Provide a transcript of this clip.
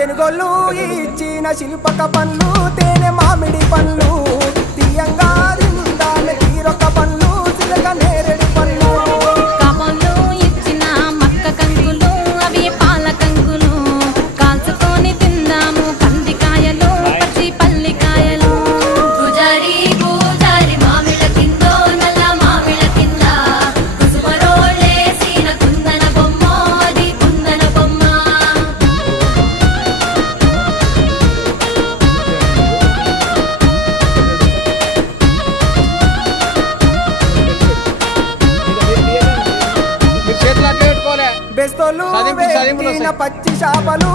తెనుగోళ్ళు ఇచ్చిన శిల్పక పండ్లు తేనె మామిడి పండ్లు తీయంగా తిందామె తీరొక పండ్లు చిలక నేరేడు పండ్లు కమలు ఇచ్చిన మక్క కంకులు అవి పాల కంకులు కాల్చుకొని తిందాము కందికాయలు పచ్చి పల్లికాయలు గుజారి గుజారి మామిళ్ళ కిందో నల్ల మామిళ్ళ కింద కుసుమరోళ్ళేసిన కుందన బొమ్మ అది కుందన బొమ్మ బెస్తోళ్ళు పెట్టిన పచ్చి చేపలు